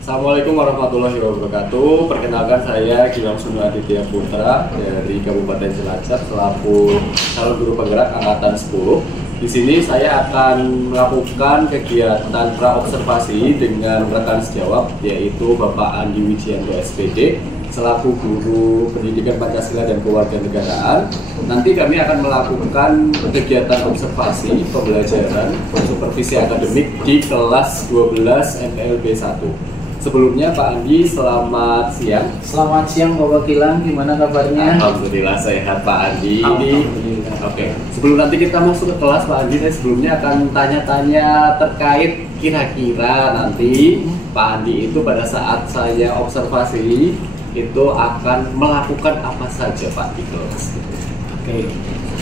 Assalamualaikum warahmatullahi wabarakatuh. Perkenalkan saya Gilang Sunu Aditya Putra dari Kabupaten Cilacap selaku calon guru penggerak angkatan 10. Di sini saya akan melakukan kegiatan praobservasi dengan rekan sejawat yaitu Bapak Andi Wijianto SPD selaku guru pendidikan Pancasila dan Kewarganegaraan. Nanti kami akan melakukan kegiatan observasi pembelajaran supervisi akademik di kelas 12 MPLB 1. Sebelumnya Pak Andi, selamat siang. Selamat siang Bapak Gilang, gimana kabarnya? Alhamdulillah sehat Pak Andi. Alhamdulillah. Oke, sebelum nanti kita masuk ke kelas Pak Andi, saya sebelumnya akan tanya-tanya terkait kira-kira nanti Pak Andi itu pada saat saya observasi itu akan melakukan apa saja Pak di kelas? Oke.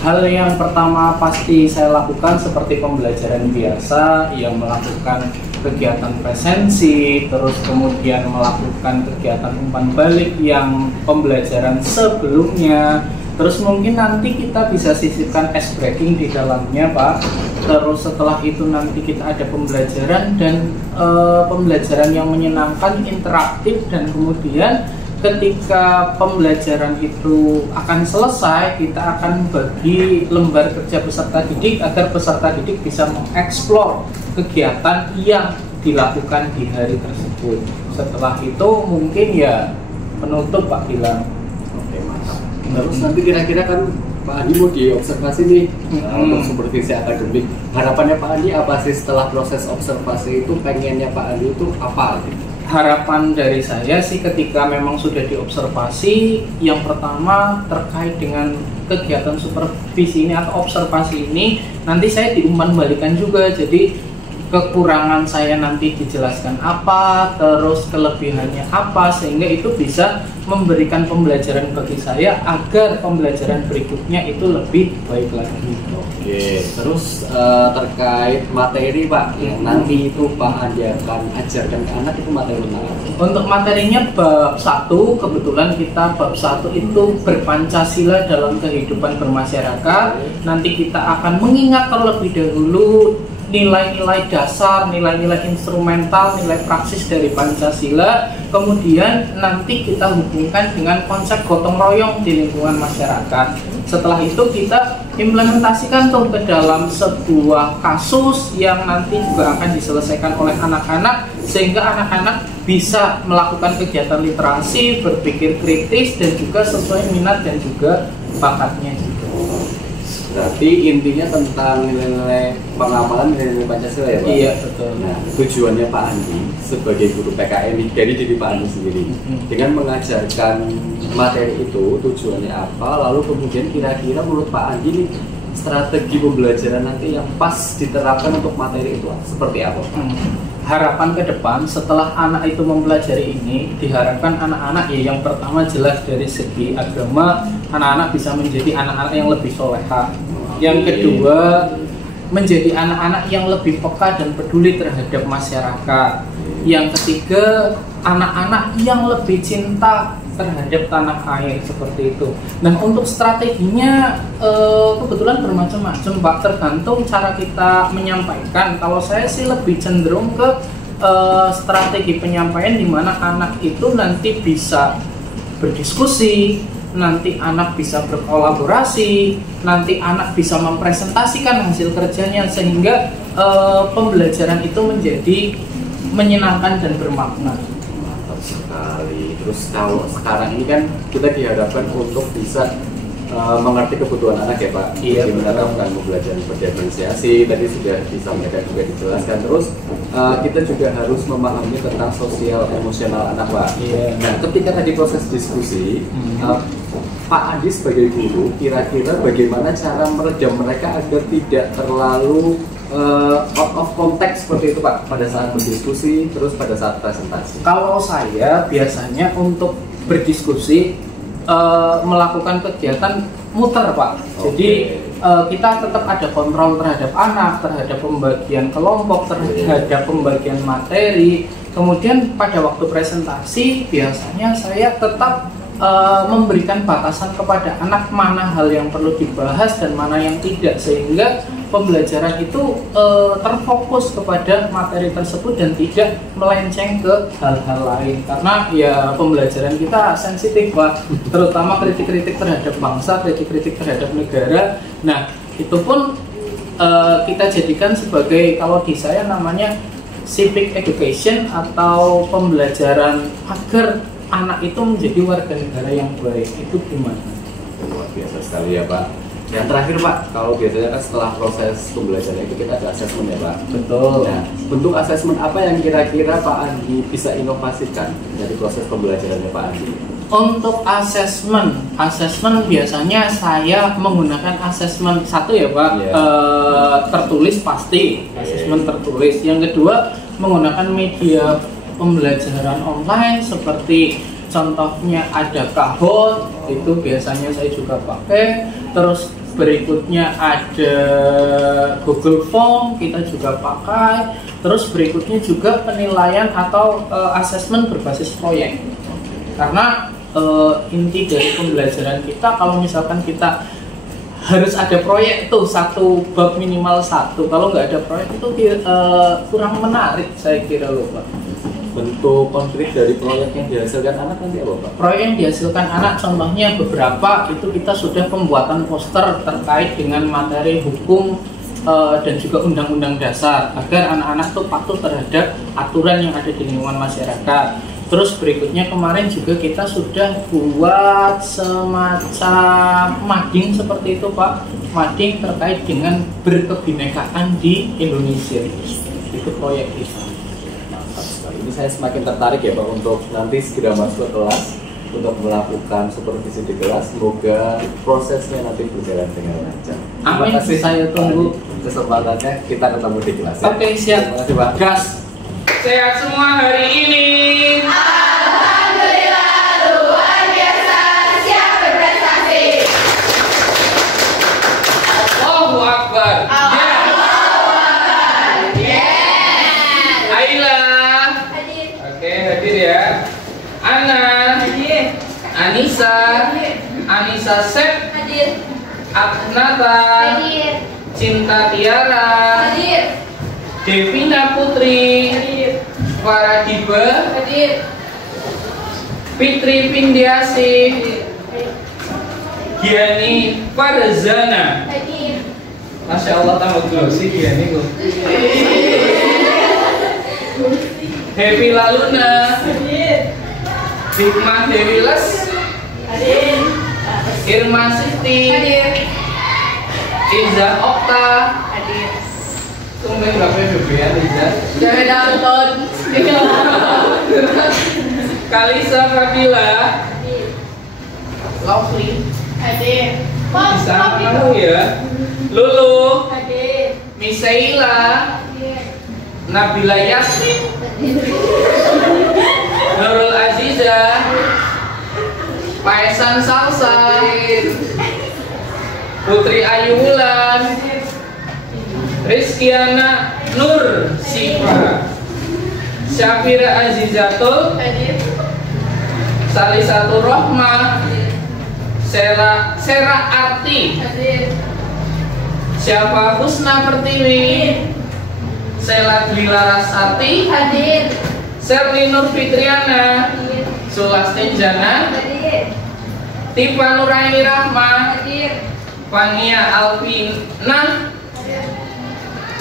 Hal yang pertama pasti saya lakukan seperti pembelajaran biasa, yang melakukan kegiatan presensi, terus kemudian melakukan kegiatan umpan balik yang pembelajaran sebelumnya. Terus mungkin nanti kita bisa sisipkan ice breaking di dalamnya Pak. Terus setelah itu nanti kita ada pembelajaran dan pembelajaran yang menyenangkan, interaktif, dan kemudian ketika pembelajaran itu akan selesai, kita akan bagi lembar kerja peserta didik agar peserta didik bisa mengeksplor kegiatan yang dilakukan di hari tersebut. Setelah itu mungkin ya penutup Pak Gilang. Oke, mantap. Terus nanti kira-kira kan Pak Andi mau diobservasi nih untuk supervisi akademik. Harapannya Pak Andi apa sih setelah proses observasi itu, pengennya Pak Andi itu apa gitu? Harapan dari saya sih ketika memang sudah diobservasi, yang pertama terkait dengan kegiatan supervisi ini atau observasi ini, nanti saya diumpan balikan juga. Jadi kekurangan saya nanti dijelaskan apa, terus kelebihannya apa, sehingga itu bisa memberikan pembelajaran bagi saya agar pembelajaran berikutnya itu lebih baik lagi. Oke, terus terkait materi Pak yang nanti itu Pak Andi akan ajarkan ke anak itu materi apa? Untuk materinya bab 1, kebetulan kita bab 1 itu berpancasila dalam kehidupan bermasyarakat. Nanti kita akan mengingat terlebih dahulu nilai-nilai dasar, nilai-nilai instrumental, nilai praksis dari Pancasila. Kemudian nanti kita hubungkan dengan konsep gotong royong di lingkungan masyarakat. Setelah itu kita implementasikan tuh ke dalam sebuah kasus yang nanti juga akan diselesaikan oleh anak-anak, sehingga anak-anak bisa melakukan kegiatan literasi, berpikir kritis, dan juga sesuai minat dan juga bakatnya juga. Berarti intinya tentang nilai-nilai pengamalan nilai-nilai Pancasila ya Pak? Iya, betul. Nah, tujuannya Pak Andi sebagai guru PKN dari diri Pak Andi sendiri dengan mengajarkan materi itu tujuannya apa, lalu kemudian kira-kira menurut Pak Andi nih strategi pembelajaran nanti yang pas diterapkan untuk materi itu seperti apa? Harapan ke depan setelah anak itu mempelajari ini, diharapkan anak-anak ya yang pertama jelas dari segi agama, anak-anak bisa menjadi anak-anak yang lebih soleha. Yang kedua, menjadi anak-anak yang lebih peka dan peduli terhadap masyarakat. Yang ketiga, anak-anak yang lebih cinta terhadap tanah air, seperti itu. Nah, untuk strateginya kebetulan bermacam-macam Pak, tergantung cara kita menyampaikan. Kalau saya sih lebih cenderung ke strategi penyampaian di mana anak itu nanti bisa berdiskusi, nanti anak bisa berkolaborasi, nanti anak bisa mempresentasikan hasil kerjanya, sehingga pembelajaran itu menjadi menyenangkan dan bermakna. Mantap sekali. Terus kalau sekarang ini kan kita dihadapkan untuk bisa mengerti kebutuhan anak ya Pak. Iya, jadi menerapkan pembelajaran berdiferensiasi tadi sudah disampaikan juga dijelaskan. Terus kita juga harus memahami tentang sosial emosional anak Pak. Iya. Nah, ketika tadi proses diskusi Pak Andi sebagai guru kira-kira bagaimana cara meredam mereka agar tidak terlalu out of context seperti itu Pak pada saat berdiskusi terus pada saat presentasi? Kalau saya biasanya untuk berdiskusi melakukan kegiatan muter Pak. Jadi kita tetap ada kontrol terhadap anak, terhadap pembagian kelompok, terhadap pembagian materi. Kemudian pada waktu presentasi biasanya saya tetap memberikan batasan kepada anak mana hal yang perlu dibahas dan mana yang tidak, sehingga pembelajaran itu terfokus kepada materi tersebut dan tidak melenceng ke hal-hal lain, karena ya pembelajaran kita sensitif Pak, terutama kritik-kritik terhadap bangsa, kritik-kritik terhadap negara. Nah itu pun kita jadikan sebagai, kalau di saya namanya civic education atau pembelajaran agar anak itu menjadi warga negara yang baik. Itu gimana? Luar biasa sekali ya Pak. Yang terakhir Pak, kalau biasanya kan setelah proses pembelajaran itu kita ada asesmen ya Pak. Betul. Nah, bentuk asesmen apa yang kira-kira Pak Andi bisa inovasikan dari proses pembelajarannya Pak Andi? Untuk asesmen biasanya saya menggunakan asesmen satu ya Pak, tertulis pasti, asesmen tertulis. Yang kedua menggunakan media pembelajaran online seperti contohnya ada Kahoot, itu biasanya saya juga pakai. Terus berikutnya ada Google Form, kita juga pakai. Terus berikutnya juga penilaian atau asesmen berbasis proyek. Karena inti dari pembelajaran kita, kalau misalkan kita harus ada proyek tuh satu bab minimal satu, kalau nggak ada proyek itu kurang menarik saya kira loh Pak. Bentuk konkret dari proyek yang dihasilkan anak nanti apa Pak? Proyek yang dihasilkan anak contohnya beberapa itu kita sudah pembuatan poster terkait dengan materi hukum dan juga undang-undang dasar agar anak-anak tuh patuh terhadap aturan yang ada di lingkungan masyarakat. Terus berikutnya kemarin juga kita sudah buat semacam mading seperti itu Pak, mading terkait dengan berkebinekaan di Indonesia. Itu proyek kita. Ini saya semakin tertarik ya Pak untuk nanti segera masuk ke kelas untuk melakukan supervisi di kelas. Semoga prosesnya nanti berjalan dengan lancar. Amin. Terima kasih, Saya tunggu kesempatannya, kita ketemu di kelas. Oke, siap. Terima kasih Pak. Gas. Sehat semua hari ini. Alhamdulillah, luar biasa, siap berprestasi. Allahu Akbar. Anissa Sep, Hadir. Aknata, Hadir. Cinta Tiara, Hadir. Devina Putri, Hadir. Faradiba, Hadir. Fitri Pindiasi, Giani Farzana. Hadir. Masya Allah, tambah glossy Giani kok. Happy Laluna, Hadir. Hikmah Dewi Les, Hadir. Irma Siti, Hadir. Iza Okta. Hadir. Tumben berapa bebean Iza? Jangan nonton. Kalisa Fadila, Hadir. Lovely. Hadir. Bisa kamu ya. Lulu, Hadir. Misaila, Hadir. Nabila Yasmin, Hadir. Nurul Aziza, Paisan Salsa, Putri Ayu Wulan, Rizkiana Nur Siva, Syafira Azizatul, Hadir. Salisatul Rohmah, Sera Arti, Hadir. Syafa Husna Pertiwi, Sela Dwi Larasati, Hadir. Serli Nur Fitriana, Hadir. Sulastinjana, Hadir. Tifa Nuraini Rahma, Hadir. Fania Alvina, Hadir.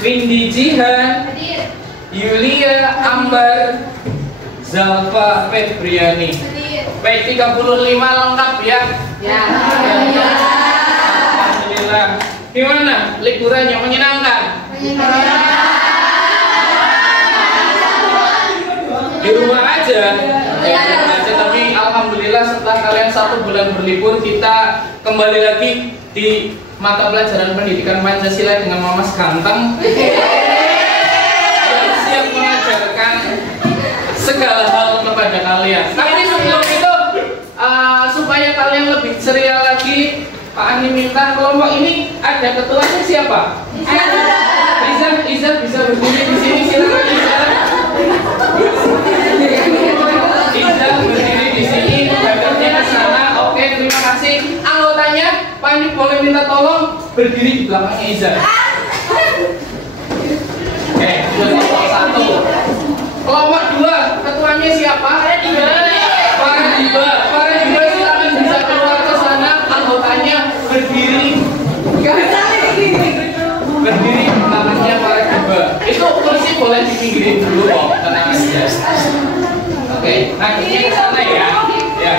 Windy Jihan, Hadir. Yulia Ambar, Zalfa Febriani. Hadir. P35 lengkap ya. Ya. Alhamdulillah. Gimana liburannya, menyenangkan? Di rumah aja. Tapi alhamdulillah setelah kalian 1 bulan berlibur, kita kembali lagi di mata pelajaran pendidikan Pancasila dengan Mamas Ganteng yang siap mengajarkan segala hal kepada kalian. Tapi sebelum itu supaya kalian lebih ceria lagi, Pak Andi minta kelompok ini ada ketuanya siapa? Iza bisa berdiri di sini, silakan Iza. Iza berdiri di sini, badannya ke sana. Oke, terima kasih. Anggotanya, Pak Andi boleh minta tolong berdiri di belakangnya Iza. boleh dipinggirin dulu kok, tenang aja. Oke, nah ini ke sana ya. Ya.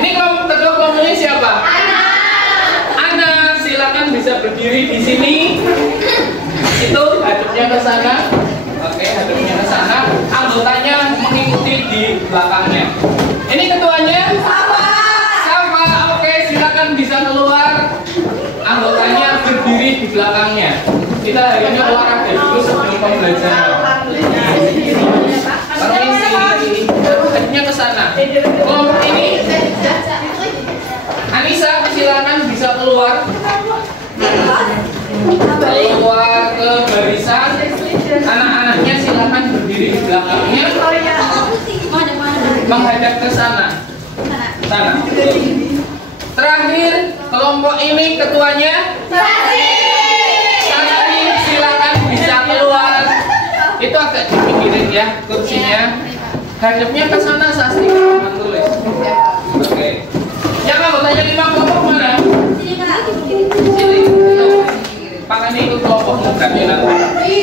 Ini kelompok kedua kelompoknya siapa? Ana, silakan bisa berdiri di sini. Itu hadapnya ke sana. Oke, hadapnya ke sana. Anggotanya mengikuti di belakangnya. Ini ketuanya? Sama. Oke, silakan bisa keluar. Anggotanya berdiri di belakangnya. Kita hari ini olahraga dulu sebelum pembelajaran. Permisi, hadapnya ke sana. Kelompok ini, Anissa, silakan bisa keluar. Keluar ke barisan. Anak-anaknya silakan berdiri di belakangnya. Menghadap ke sana. Sana. Terakhir, kelompok ini ketuanya. Sasri, silakan bisa keluar. Itu agak dipikirin ya kursinya. Hadapnya ke sana, Sasri. Tulis. Oke. Yang anggotanya 5 kelompok mana? Sini. Pakai ini ikut kelompok berarti nanti.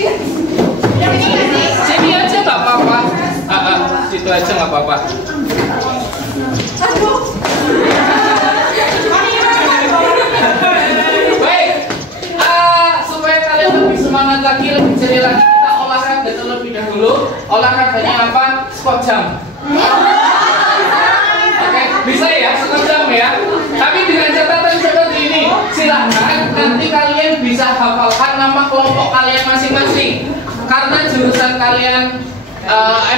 Sini aja nggak apa-apa. Situ aja nggak apa-apa. Baik. Supaya kalian lebih semangat lagi, lebih ceria lagi, kita olahraga terlebih dahulu. Olahraganya apa? Squat jump. Oke, bisa ya, squat jump ya. Tapi dengan catatan seperti ini, silahkan nanti kalian bisa hafalkan nama kelompok kalian masing-masing. Karena jurusan kalian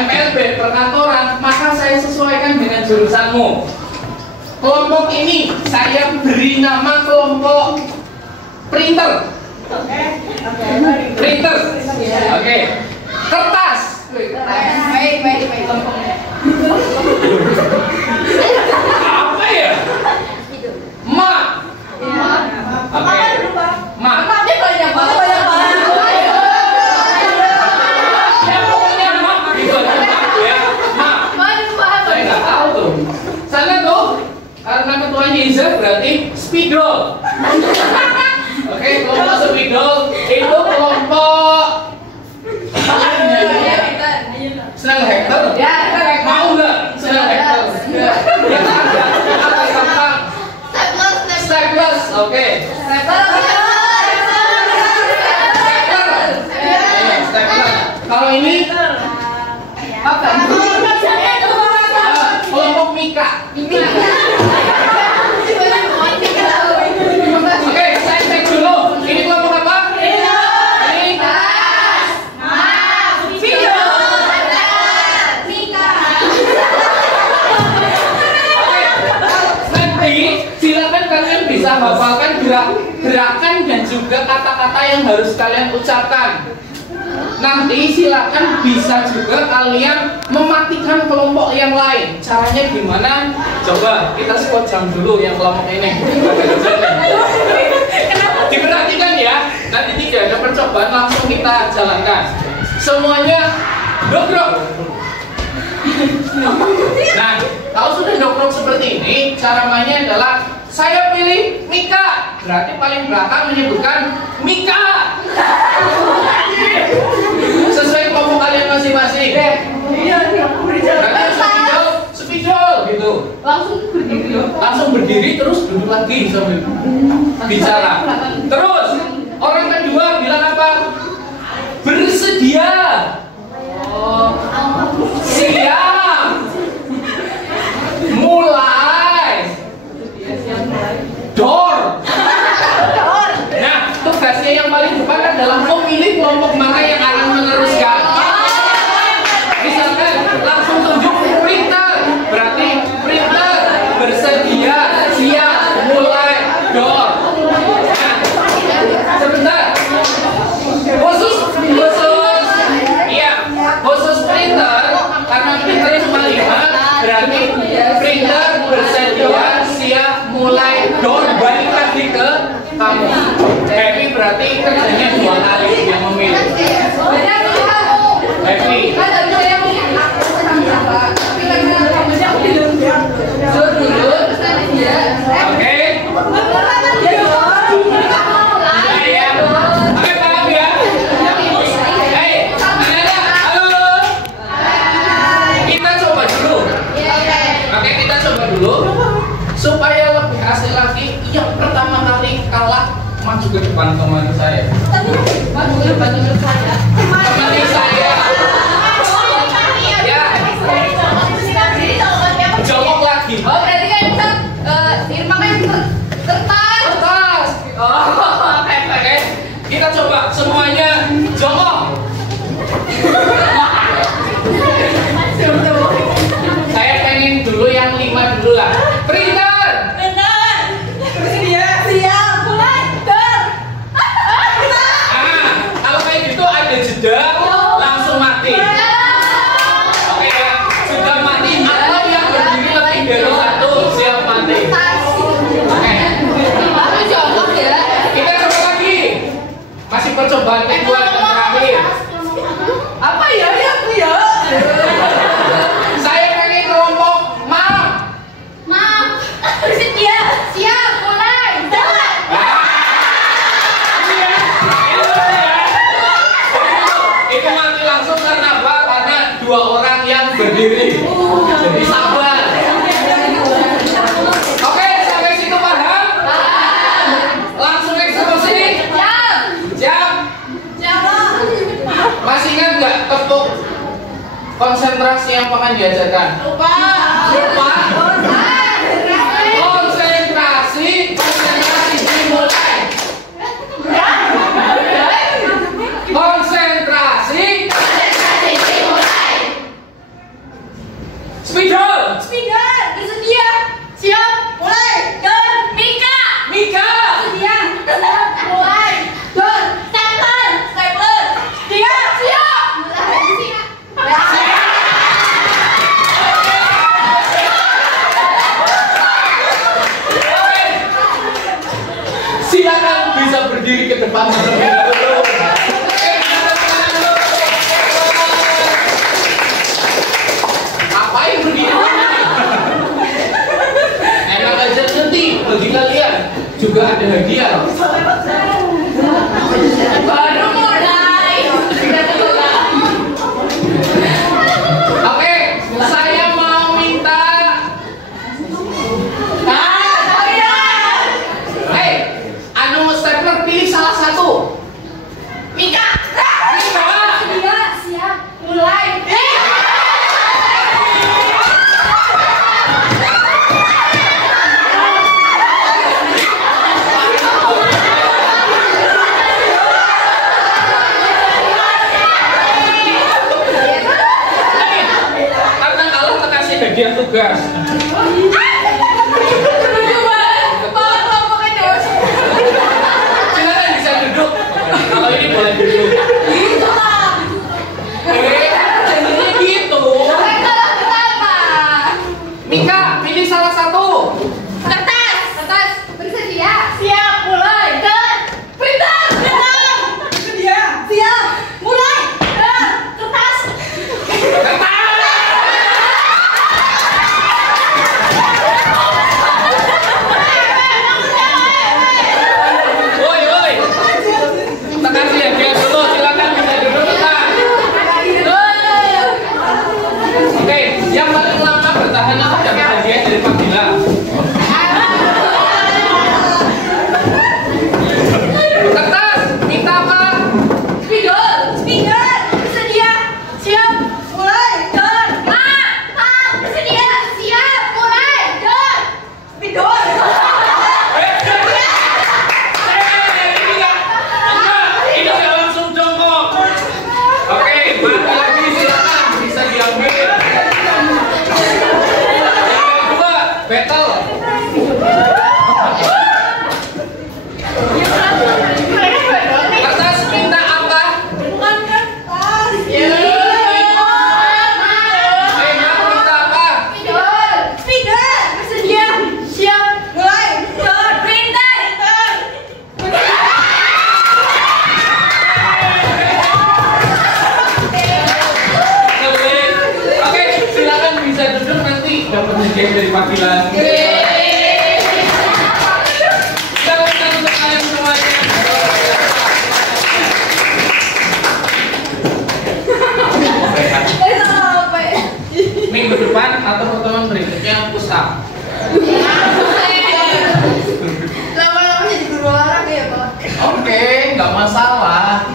MPLB perkantoran, maka saya sesuaikan dengan jurusanmu. Kelompok ini saya beri nama kelompok printer. Printer. Oke. Kertas. Baik. Apa ya? Ma. Oke. Ma. Maknya banyak banget. Ya pokoknya ma gitu ya. Ma. Saya nggak tahu tuh. Sana tuh karena ketuanya Iza berarti spidol. Oke, kelompok spidol itu kelompok Snell Hector. Ya, mau nggak Snell Hector? Yang ada apa gampang? Staples. Oke. Stapler. Kalau ini apa? Kelompok Mika. Oke, saya cek dulu. Ini kelompok apa? Ini. Nanti silakan kalian bisa hafalkan gerakan dan juga kata-kata yang harus kalian ucapkan. Nanti silakan bisa juga kalian mematikan kelompok yang lain. Caranya gimana? Coba kita squat jump dulu yang kelompok ini. Diperhatikan ya. Nanti tidak ada percobaan, langsung kita jalankan. Semuanya dogrok. Nah, kalau sudah dogrok seperti ini, cara mainnya adalah saya pilih Mika. Berarti paling belakang menyebutkan Mika. Sesuai kelompok kalian masing-masing. Berarti spidol gitu. Langsung berdiri terus duduk lagi sambil bicara. Terus orang kedua bilang apa? Bersedia. Siap. Mulai. Door. Nah, tugasnya yang paling depan adalah memilih kelompok mana yang akan meneruskan. Misalkan langsung tunjuk printer, berarti printer bersedia, siap, mulai, door. Nah, sebentar. Khusus printer, karena printer cuma 5, berarti printer bersedia, siap, mulai, door, balik lagi ke kamu. Happy berarti kerjanya 2 kali yang memilih. Happy. Oke. Oke, paham ya? Hei, Ananda. percobaan kedua dan terakhir. Apa ya aku ya? Saya pakai kelompok mam. Mam. Bersedia. Siap, mulai. Jalan. Itu mati langsung karena apa? Karena dua orang yang berdiri. Jadi sabar. Oke, sampai situ paham? Langsung eksekusi. Jam. Masih ingat nggak tepuk konsentrasi yang akan diajarkan? Lupa. Konsentrasi dimulai. Konsentrasi dimulai. Spidol. Bersedia. Siap, mulai. Don. Mika. Bersedia. Siap, mulai. Don. Stapler. Siap. Mulai. Silakan bisa berdiri ke depan terlebih dahulu. Ngapain berdiri? Enak aja nanti bagi kalian juga ada hadiah. Baru mulai. Oke, saya mau minta. Anu stapler pilih salah satu. Mika. Bersedia. Siap, mulai. Karena kalau kita kasih hadiah tugas. Silakan bisa duduk. Kalau ini boleh duduk. Jadinya gitu. Mika, pilih salah satu. Kertas. Bersedia. Siap, mulai. Dan printer. Bersedia. Siap, mulai. Dan kertas. Woi. Kita kasih hadiah dulu. Silakan bisa duduk kita. Oke, yang paling lama bertahan untuk dapat hadiah dari Pak Gila. Kertas, minta apa? Speaker. Bersedia. Siap, mulai. Dan bersedia. Siap, mulai. Dan speaker. Ini nggak langsung jongkok. Oke, mati lagi silakan bisa diambil. Yang kedua, battle. Kertas minta apa? Bukan kertas. Minta apa? Speaker. Bersedia. Siap, mulai. Dan printer. Oke, silakan bisa duduk nanti dapat hadiah dari Pak Gila. Silakan untuk kalian semuanya. Minggu depan atau pertemuan berikutnya push up. Lama-lama jadi guru olahraga ya, Pak? Oke, nggak masalah.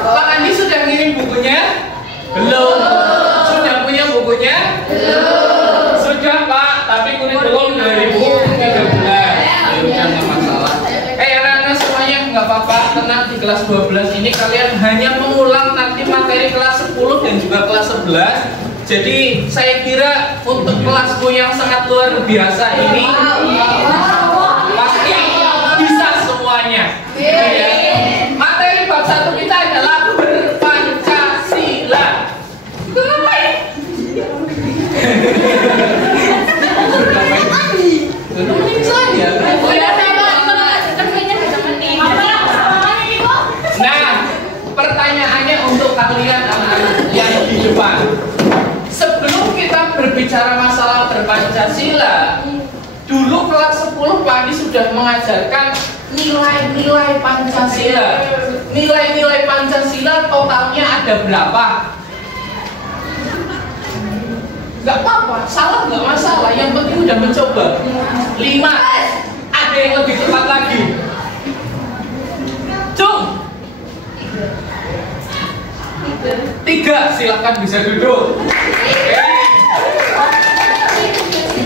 Pak Andi sudah ngirim bukunya? Belum. Sudah punya bukunya? Belum. Sudah Pak, tapi kurikulum 2013. Ya nggak masalah. Anak-anak semuanya nggak apa-apa, tenang. Di kelas 12 ini kalian hanya mengulang nanti materi kelas 10 dan juga kelas 11. Jadi saya kira untuk kelasmu yang sangat luar biasa ini pasti bisa semuanya. Ya. Materi bab 1 kita adalah berpancasila. Nah, pertanyaannya untuk kalian anak-anak yang di depan. Sebelum kita berbicara masalah berpancasila, dulu kelas 10 Pak Andi sudah mengajarkan nilai-nilai Pancasila. Nilai-nilai Pancasila totalnya ada berapa? Gak apa-apa, salah gak masalah, yang penting udah mencoba. 5, ada yang lebih cepat lagi. Cung 3, silakan bisa duduk.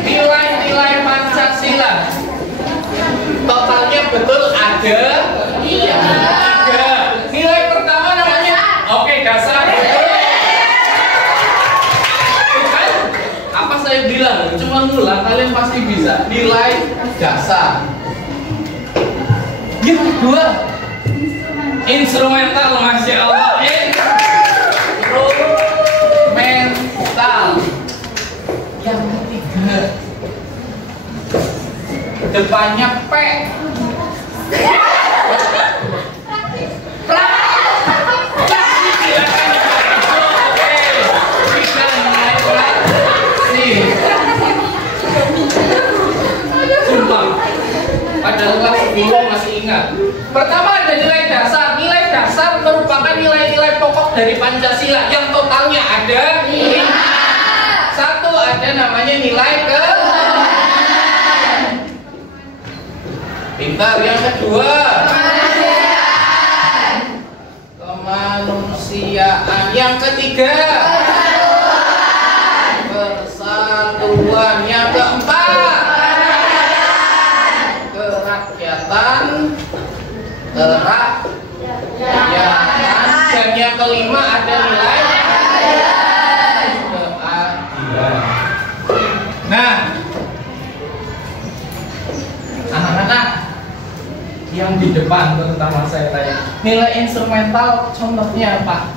Nilai-nilai Pancasila totalnya betul ada 3. Nilai pertama namanya oke, dasar. Bukan? Apa saya bilang? Cuma ngulang, kalian pasti bisa. Nilai dasar. Yang kedua, instrumental, masya Allah. Instrumental. Yang ketiga, depannya P. Sumpah, padahal kelas 10 masih ingat. Pertama ada nilai dasar. Nilai dasar merupakan nilai-nilai pokok dari Pancasila yang totalnya ada 5. Satu, ada namanya nilai pintar. Yang kedua, kemanusiaan. Yang ketiga, persatuan. Yang keempat, kerakyatan. Dan yang kelima ada nilai keadilan. Nah, anak-anak yang di depan, terutama saya tanya, nilai instrumental contohnya apa?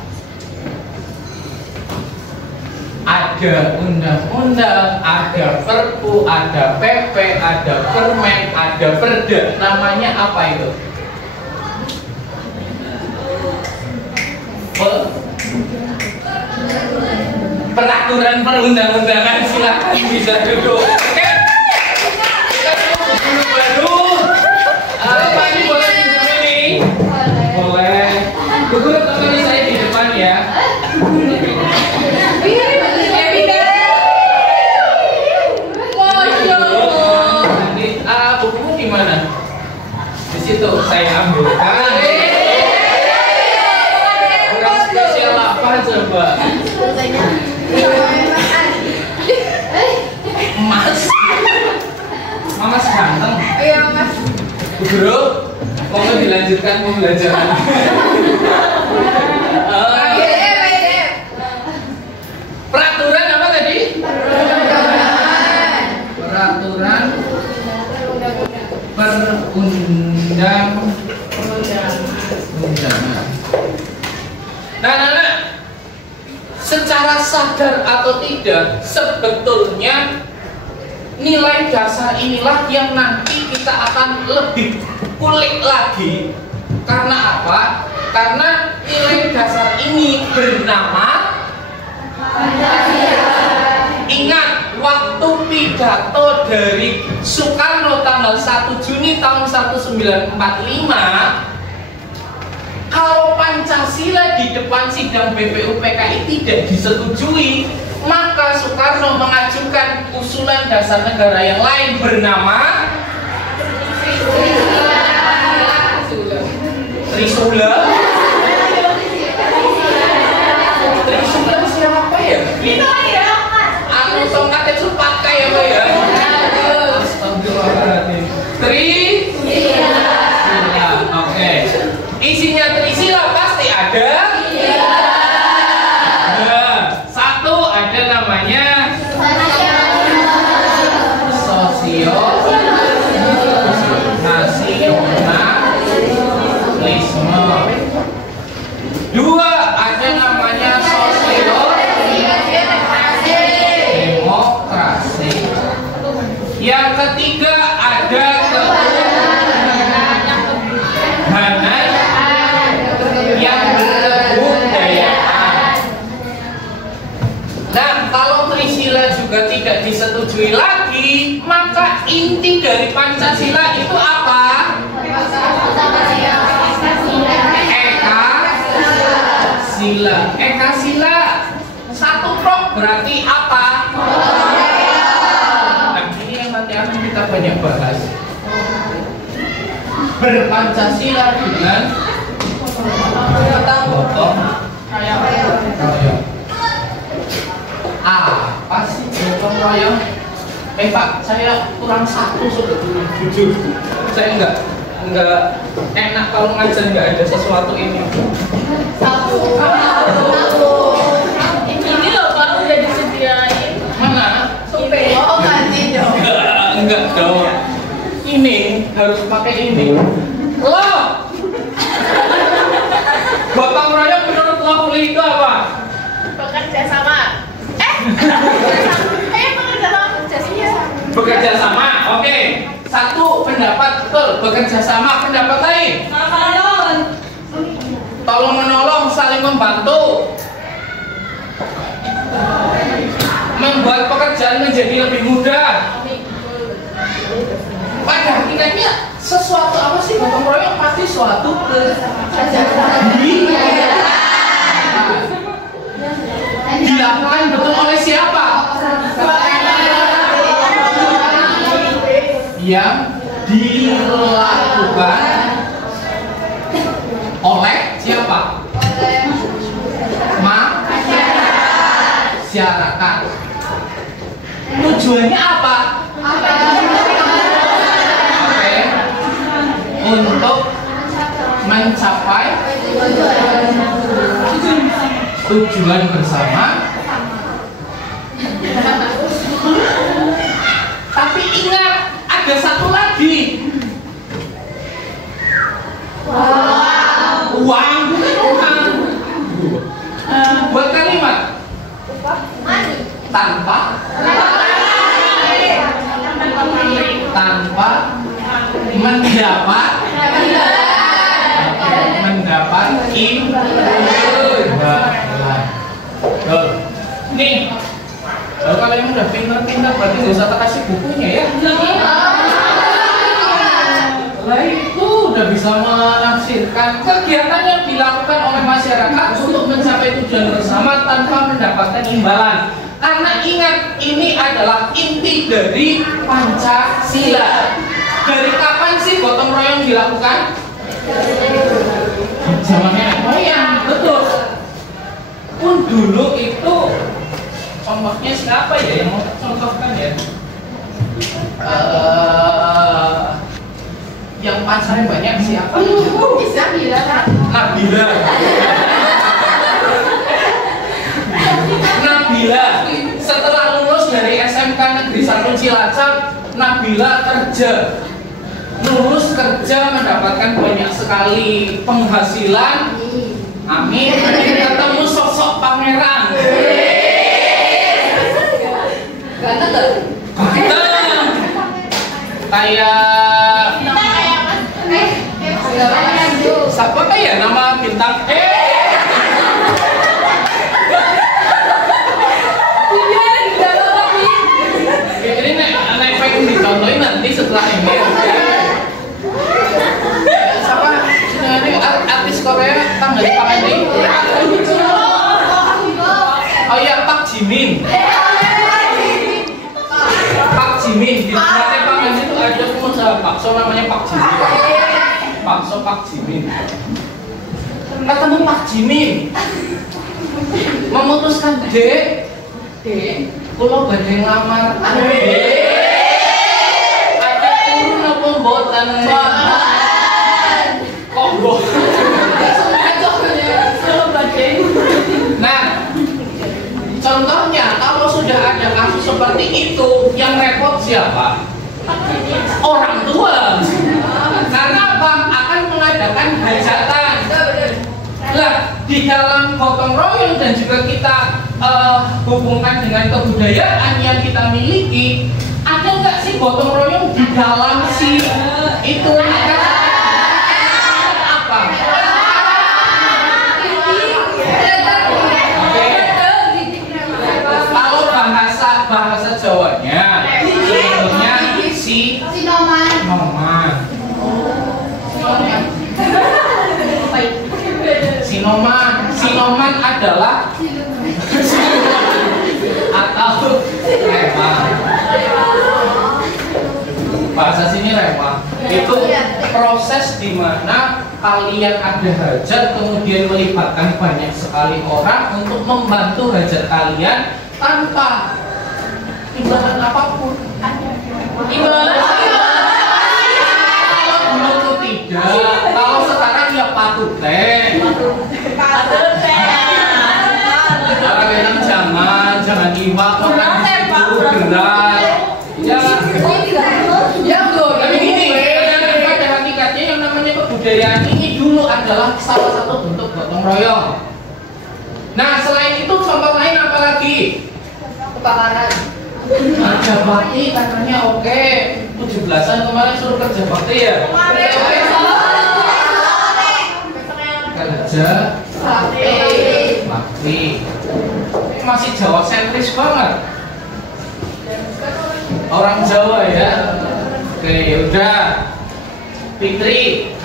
Ada undang-undang, ada perpu, ada PP, ada permen, ada perda. Namanya apa itu? Peraturan perundang-undangan. Silakan bisa duduk. Oke. Kita baru. Apa ini boleh pinjam ini? Boleh. Tunggu teman saya di depan ya. Nanti bukumu di mana? Di situ saya ambilkan. Kurang spesial apa coba? Mas, Mama ganteng. Iya mas. Bro, mau dilanjutkan pembelajaran. Peraturan apa tadi? Peraturan perundang-undangan. Nah, secara sadar atau tidak, sebetulnya nilai dasar inilah yang nanti kita akan lebih kulik lagi. Karena apa? Karena nilai dasar ini bernama ingat waktu pidato dari Soekarno tanggal 1 Juni tahun 1945. Kalau Pancasila di depan sidang BPUPKI tidak disetujui, maka Soekarno mengajukan usulan dasar negara yang lain bernama Trisula. Trisula siapa ya? Anu tongkatnya Supaka ya Pak ya? Astagfirullahaladzim. Trisula. Oke. Isinya Trisila pasti ada. Satu ada namanya nasionalisme. Dua ada namanya demokrasi. Yang ketiga ada ketuhanan yang benar. disetujui lagi, maka inti dari Pancasila itu apa? Eka sila. Satu prok berarti apa? Nah, ini yang nanti akan kita banyak bahas. Berpancasila dengan gotong royong. Apa sih gotong royong? Pak, saya kurang satu sebetulnya, jujur. Saya enggak enak kalau ngajar nggak ada sesuatu ini. Satu. Ini loh Pak udah disediain. Mana? Supe. Oh ganti dong. Enggak dong. Ini harus pakai ini. Loh. Gotong royong menurut Lovely itu apa? Bekerja sama. Bekerja sama. Bekerja sama. Oke. Satu pendapat betul, bekerja sama. Pendapat lain? Tolong menolong, saling membantu, membuat pekerjaan menjadi lebih mudah. Pada hakikatnya sesuatu apa sih gotong royong? Pasti suatu dilakukan betul oleh siapa? Yang dilakukan oleh siapa? Masyarakat. Tujuannya apa? Oke. Untuk mencapai tujuan bersama. Tapi ingat, ada satu lagi. Uang, bukan uang. Buat kalimat tanpa mendapat imbalan. Nih, kalau kalian udah pintar-pintar berarti nggak usah tak kasih bukunya ya. Lah itu udah bisa menafsirkan kegiatan yang dilakukan oleh masyarakat untuk mencapai tujuan bersama tanpa mendapatkan imbalan. Karena ingat, ini adalah inti dari Pancasila. Dari kapan sih gotong royong dilakukan? Zaman nenek moyang, betul. Pun dulu itu contohnya siapa ya yang mau contohkan ya? Yang pacarnya banyak siapa? Bisa bilang. Nabila. Nabila setelah lulus dari SMK Negeri 1 Cilacap, Nabila kerja. Lulus kerja mendapatkan banyak sekali penghasilan. Amin. Ketemu sosok pangeran. Ganteng gak? Ganteng. Kayak siapa kayak nama bintang? Ini naik pengen dicontohin nanti setelah ini. Siapa? Ini artis Korea tanggal pangan ini. Oh iya, Pak Jimin. Pak Jimin di tempatnya pangan itu ada pengusaha bakso namanya Pak Jimin. Bakso Pak Jimin. Ketemu Pak Jimin. Memutuskan Dek, kulo badhe nglamar ada turun apa mboten? Kok mbok? Nah, contohnya kalau sudah ada kasus seperti itu, yang repot siapa? Orang tua. Karena apa? Akan mengadakan hajatan. Lah, di dalam gotong royong dan juga kita hubungkan dengan kebudayaan yang kita miliki, ada nggak sih gotong royong di dalam si itu ada apa? Kalau bahasa Jawanya Noman adalah atau remah. Bahasa sini remah. Itu proses di mana kalian ada hajat kemudian melibatkan banyak sekali orang untuk membantu hajat kalian tanpa imbalan apapun. Imbalan kalau dulu tuh tidak, kalau sekarang ya patuten. Orang yang jangan iwak, orang itu berat. Ya betul. Tapi gini, pada hakikatnya yang namanya kebudayaan ini dulu adalah salah satu bentuk gotong royong. Nah selain itu contoh lain apa lagi? Kebakaran. Kerja bakti katanya oke. 17-an kemarin suruh kerja bakti ya. Kerja bakti. Masih Jawa sentris banget. Orang Jawa ya. Oke, udah. Fitri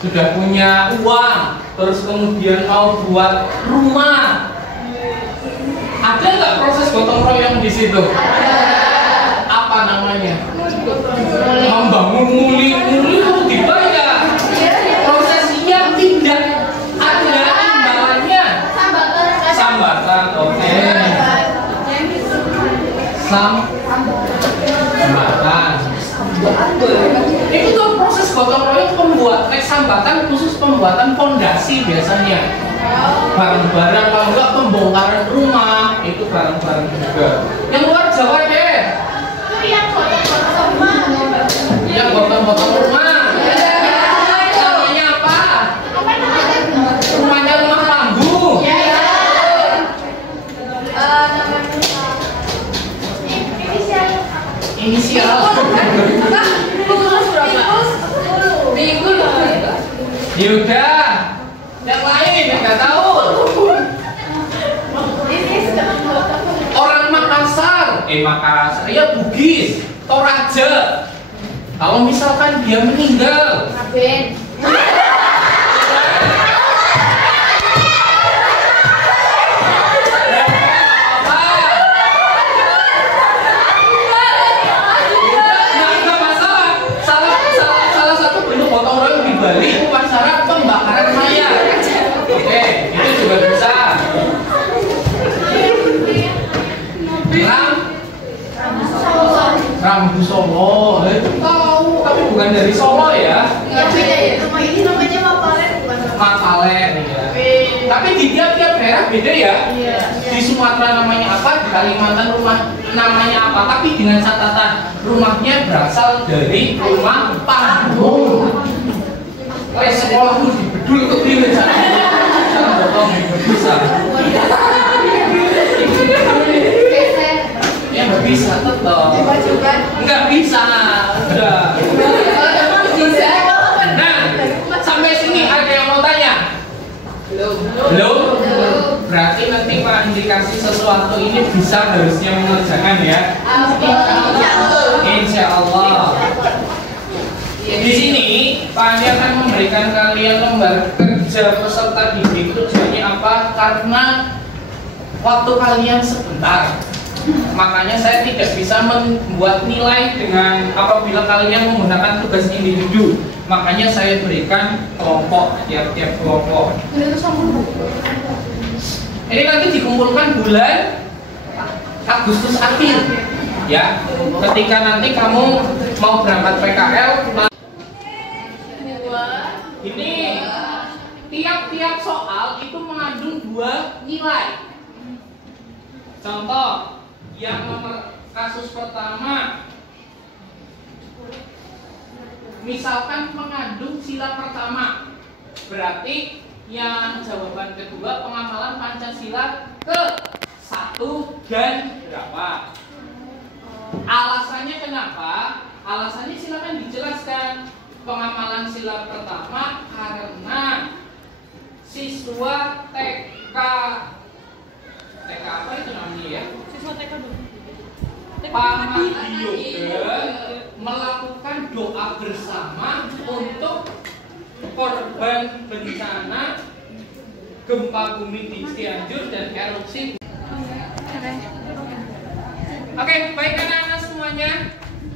sudah punya uang, terus kemudian mau buat rumah. Ada nggak proses gotong royong di situ? Apa namanya? Membangun muli-muli itu dibayar. Proses yang tidak ada imbalannya. Sambatan, oke. Sambatan. Itu tuh proses gotong royong pembuat sambatan khusus pembuatan fondasi biasanya. Barang-barang kalau enggak pembongkaran rumah itu barang-barang juga. Yang luar Jawa deh. Yang gotong-gotong rumah. Yang gotong-gotong rumah. Namanya apa? Rumahnya rumah panggung. Inisial. Yaudah. Yang lain nggak tahu. Orang Makassar, Makassar, ya Bugis, Toraja. Kalau misalkan dia meninggal, salah satu bentuk gotong royong di Bali upacara pembakaran mayat. Oke, itu juga bisa. Rambu Solo, itu tahu, tapi bukan dari Solo ya. Yang beda ya, rumah ini namanya Mapalen bukan? Mapalen ya. Tapi di tiap-tiap daerah beda ya. Di Sumatera namanya apa, di Kalimantan rumah namanya apa, tapi dengan catatan rumahnya berasal dari rumah panggung. Kayak sekolah tuh di Bedul itu pilih cara potong bisa. Ya nggak bisa tetap. Nggak bisa. Udah. Nah, sampai sini ada yang mau tanya? Belum? Berarti nanti Pak Andi kasih sesuatu ini bisa harusnya mengerjakan ya. Insya Allah. Di sini Pak Andi akan memberikan kalian lembar kerja peserta didik. Tujuannya apa? Karena waktu kalian sebentar. Makanya saya tidak bisa membuat nilai dengan apabila kalian menggunakan tugas individu. Makanya saya berikan kelompok, tiap-tiap kelompok. Ini nanti dikumpulkan bulan Agustus akhir, ya. Ketika nanti kamu mau berangkat PKL, ini tiap-tiap soal itu mengandung 2 nilai. Contoh, yang nomor kasus pertama, misalkan mengandung sila pertama, berarti yang jawaban kedua pengamalan Pancasila ke-1 dan berapa. Alasannya kenapa? Alasannya silakan dijelaskan. Pengamalan sila pertama karena siswa TK apa itu namanya ya? Siswa TK dulu. Pamadioga melakukan doa bersama untuk korban bencana gempa bumi di Cianjur dan erupsi. Oke, baik anak-anak semuanya,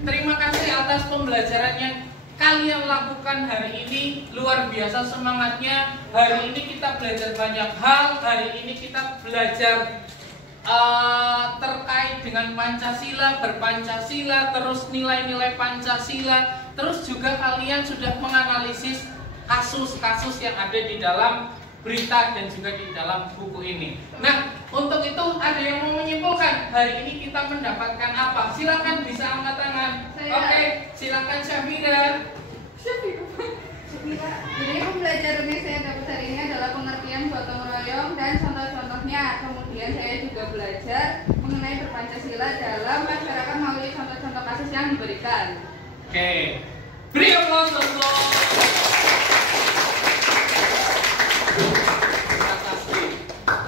terima kasih atas pembelajaran yang kalian lakukan hari ini. Luar biasa semangatnya. Hari ini kita belajar banyak hal. Hari ini kita belajar terkait dengan Pancasila, berpancasila, terus nilai-nilai Pancasila. Terus juga kalian sudah menganalisis kasus-kasus yang ada di dalam berita dan juga di dalam buku ini. Nah, untuk itu ada yang mau menyimpulkan hari ini kita mendapatkan apa? Silakan bisa angkat tangan. Oke, silakan Syafira. Jadi pembelajaran yang saya dapat hari ini adalah pengertian gotong royong dan contoh-contohnya. Kemudian saya juga belajar mengenai berpancasila dalam masyarakat melalui contoh-contoh kasus yang diberikan. Oke, beri aplaus untuk.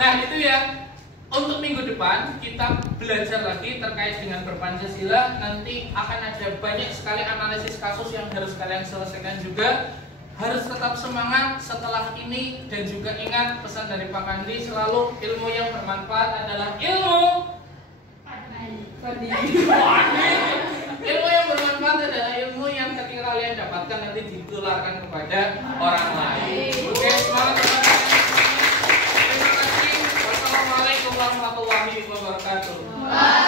Nah itu ya, untuk minggu depan kita belajar lagi terkait dengan berpancasila. Nanti akan ada banyak sekali analisis kasus yang harus kalian selesaikan juga. Harus tetap semangat setelah ini. Dan juga ingat pesan dari Pak Kandi selalu, ilmu yang bermanfaat adalah ilmu ilmu yang bermanfaat adalah ilmu yang ketika kalian dapatkan nanti ditularkan kepada orang lain. Oke, semangat teman-teman. Assalamualaikum warahmatullahi wabarakatuh.